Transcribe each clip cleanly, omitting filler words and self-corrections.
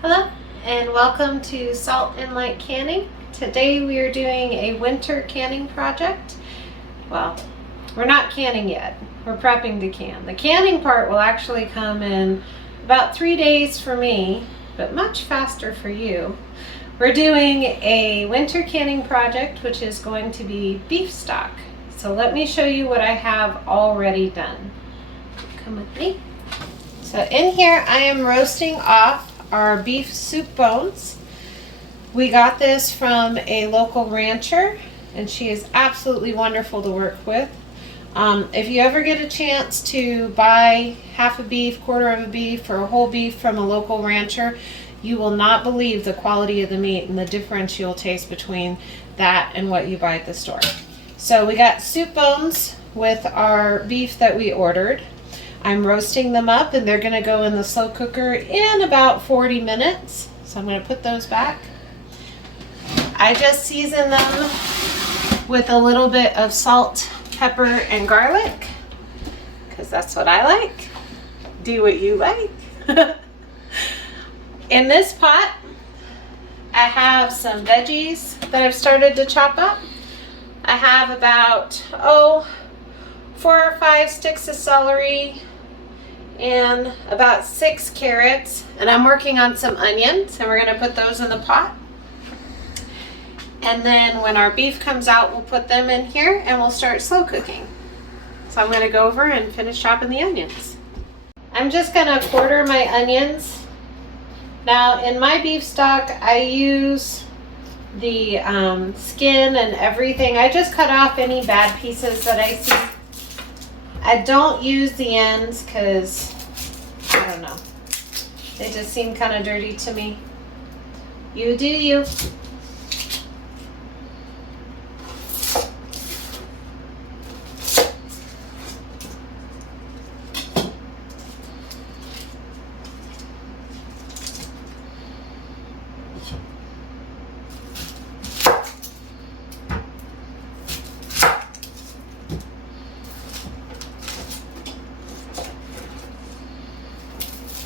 Hello and welcome to Salt and Light Canning. Today we are doing a winter canning project. Well, we're not canning yet. We're prepping to can. The canning part will actually come in about 3 days for me, but much faster for you. We're doing a winter canning project, which is going to be beef stock. So let me show you what I have already done. Come with me. So in here I am roasting off our beef soup bones. We got this from a local rancher and she is absolutely wonderful to work with. If you ever get a chance to buy half a beef, quarter of a beef, or a whole beef from a local rancher, you will not believe the quality of the meat and the difference you'll taste between that and what you buy at the store. So we got soup bones with our beef that we ordered. I'm roasting them up and they're gonna go in the slow cooker in about 40 minutes. So I'm gonna put those back. I just season them with a little bit of salt, pepper, and garlic, because that's what I like. Do what you like. In this pot, I have some veggies that I've started to chop up. I have about, 4 or 5 sticks of celery and about 6 carrots, and I'm working on some onions, and we're going to put those in the pot. And then when our beef comes out, we'll put them in here and we'll start slow cooking. So I'm going to go over and finish chopping the onions. I'm just going to quarter my onions. Now in my beef stock I use the skin and everything. I just cut off any bad pieces that I see. I don't use the ends because, I don't know, they just seem kind of dirty to me. You do you.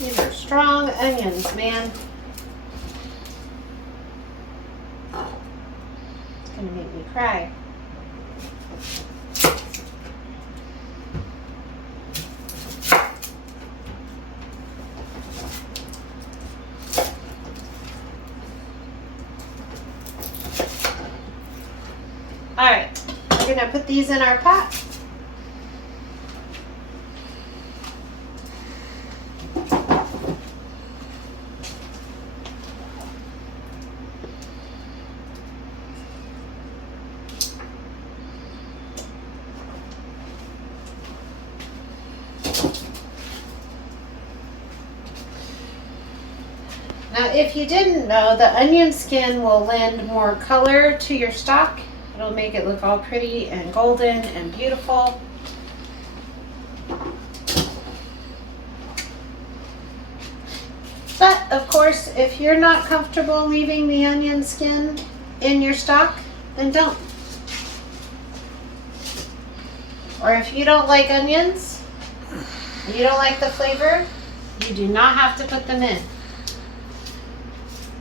These are strong onions, man. It's gonna make me cry. All right, we're gonna put these in our pot. Now, if you didn't know, the onion skin will lend more color to your stock. It'll make it look all pretty and golden and beautiful. But, of course, if you're not comfortable leaving the onion skin in your stock, then don't. Or if you don't like onions, you don't like the flavor, you do not have to put them in.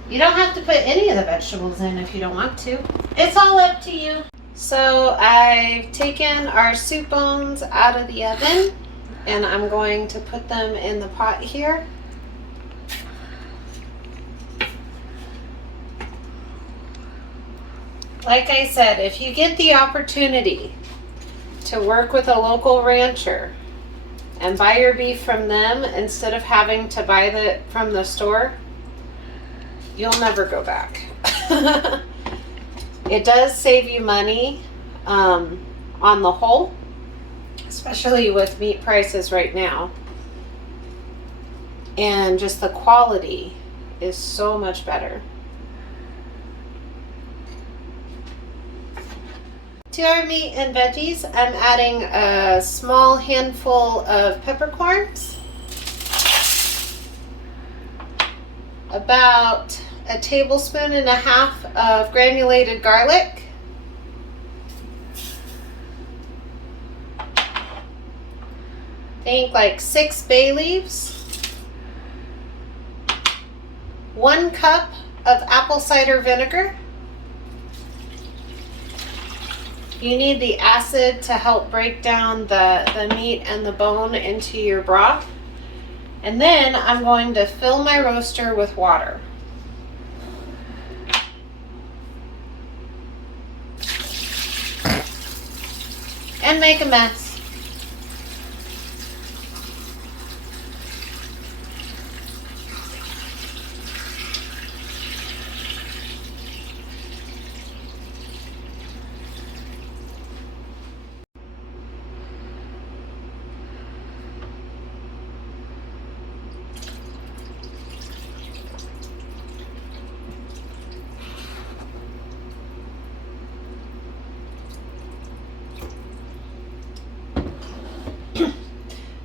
You don't have to put any of the vegetables in if you don't want to. It's all up to you. So I've taken our soup bones out of the oven and I'm going to put them in the pot here. Like I said, if you get the opportunity to work with a local rancher and buy your beef from them instead of having to buy it from the store, you'll never go back. It does save you money on the whole, especially with meat prices right now. And just the quality is so much better. To our meat and veggies, I'm adding a small handful of peppercorns, about a tablespoon and a half of granulated garlic, think like 6 bay leaves, 1 cup of apple cider vinegar. You need the acid to help break down the meat and the bone into your broth. And then I'm going to fill my roaster with water. And make a mess.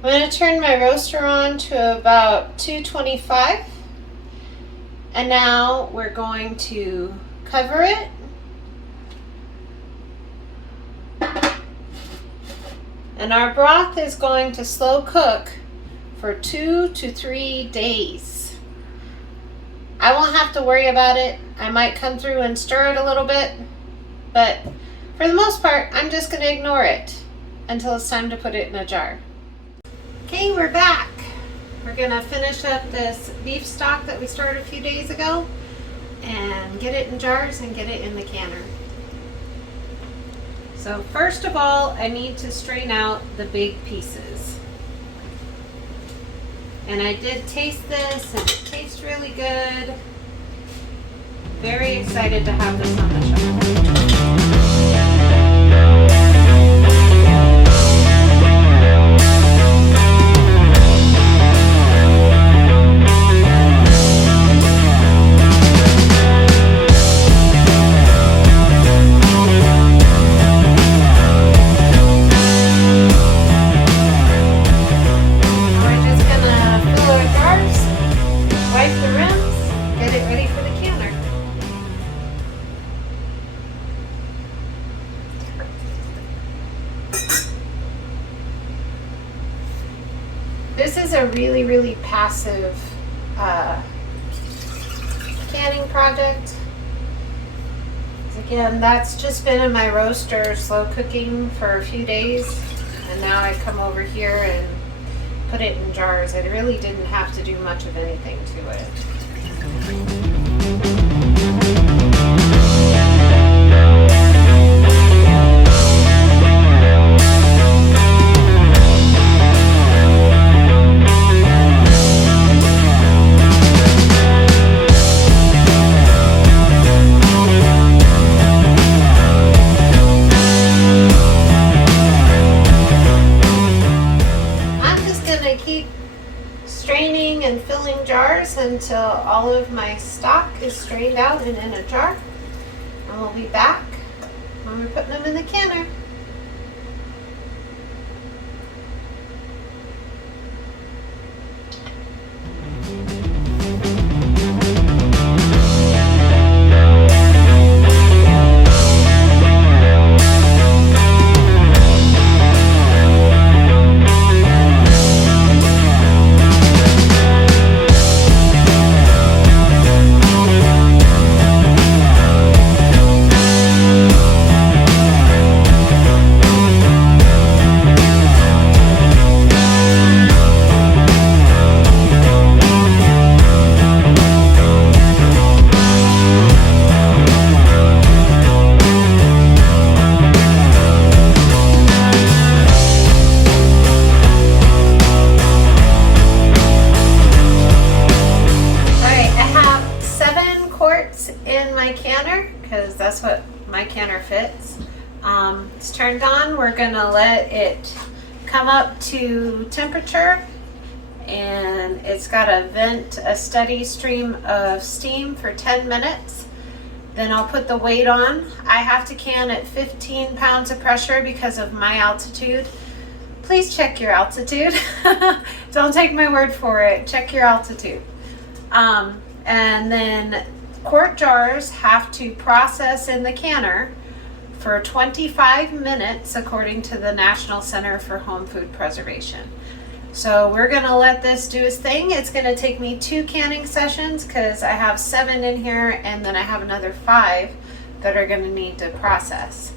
I'm going to turn my roaster on to about 225, and now we're going to cover it and our broth is going to slow cook for 2 to 3 days. I won't have to worry about it. I might come through and stir it a little bit, but for the most part I'm just going to ignore it until it's time to put it in a jar. Okay, we're back. We're gonna finish up this beef stock that we started a few days ago and get it in jars and get it in the canner. So first of all, I need to strain out the big pieces. And I did taste this and it tastes really good. Very excited to have this on the shelf. This is a really passive canning project. Again, that's just been in my roaster slow cooking for a few days, and now I come over here and put it in jars. I really didn't have to do much of anything to it. Straining and filling jars until all of my stock is strained out and in a jar. And we'll be back when we're putting them in the canner. In my canner, because that's what my canner fits. It's turned on. We're gonna let it come up to temperature, and it's got to vent a steady stream of steam for 10 minutes. Then I'll put the weight on. I have to can at 15 pounds of pressure because of my altitude. Please check your altitude. Don't take my word for it. Check your altitude. And then quart jars have to process in the canner for 25 minutes according to the National Center for Home Food Preservation. So we're gonna let this do its thing. It's gonna take me 2 canning sessions because I have 7 in here and then I have another 5 that are gonna need to process.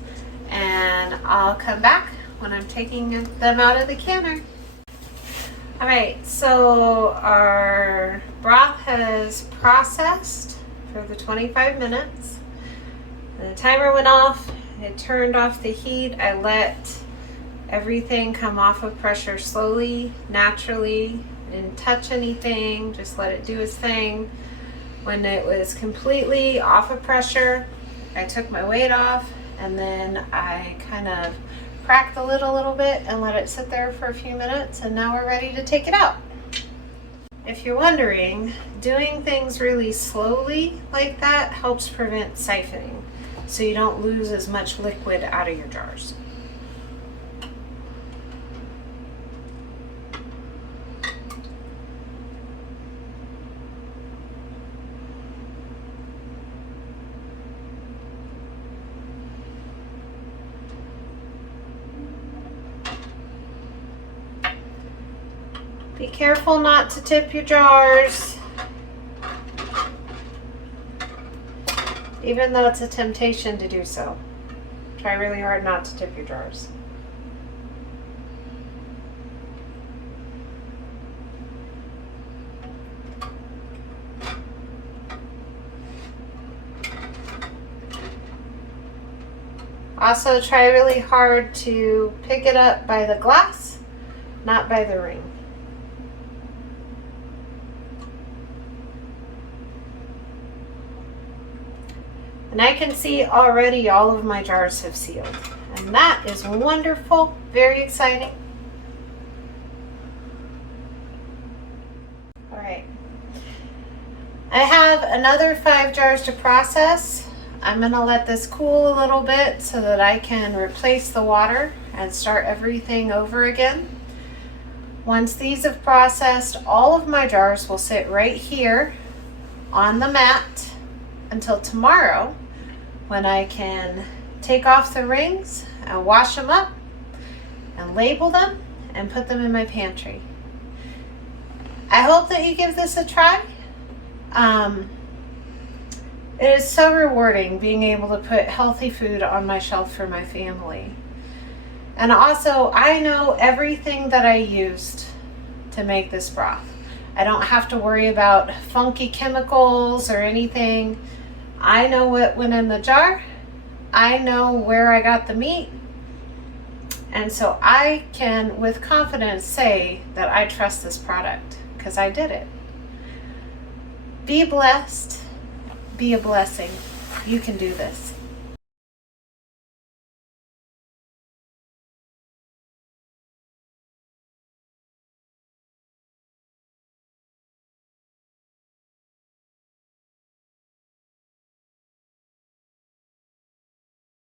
And I'll come back when I'm taking them out of the canner. All right, so our broth has processed for the 25 minutes. The timer went off, it turned off the heat. I let everything come off of pressure slowly, naturally. Didn't touch anything, just let it do its thing. When it was completely off of pressure, I took my weight off and then I kind of cracked the lid a little bit and let it sit there for a few minutes, and now we're ready to take it out. If you're wondering, doing things really slowly like that helps prevent siphoning, so you don't lose as much liquid out of your jars. Be careful not to tip your jars, even though it's a temptation to do so. Try really hard not to tip your jars. Also, try really hard to pick it up by the glass, not by the ring. And I can see already all of my jars have sealed. And that is wonderful, very exciting. All right. I have another 5 jars to process. I'm gonna let this cool a little bit so that I can replace the water and start everything over again. Once these have processed, all of my jars will sit right here on the mat until tomorrow, when I can take off the rings and wash them up and label them and put them in my pantry. I hope that you give this a try. It is so rewarding being able to put healthy food on my shelf for my family. And also, I know everything that I used to make this broth. I don't have to worry about funky chemicals or anything. I know what went in the jar. I know where I got the meat. And so I can, with confidence, say that I trust this product because I did it. Be blessed. Be a blessing. You can do this.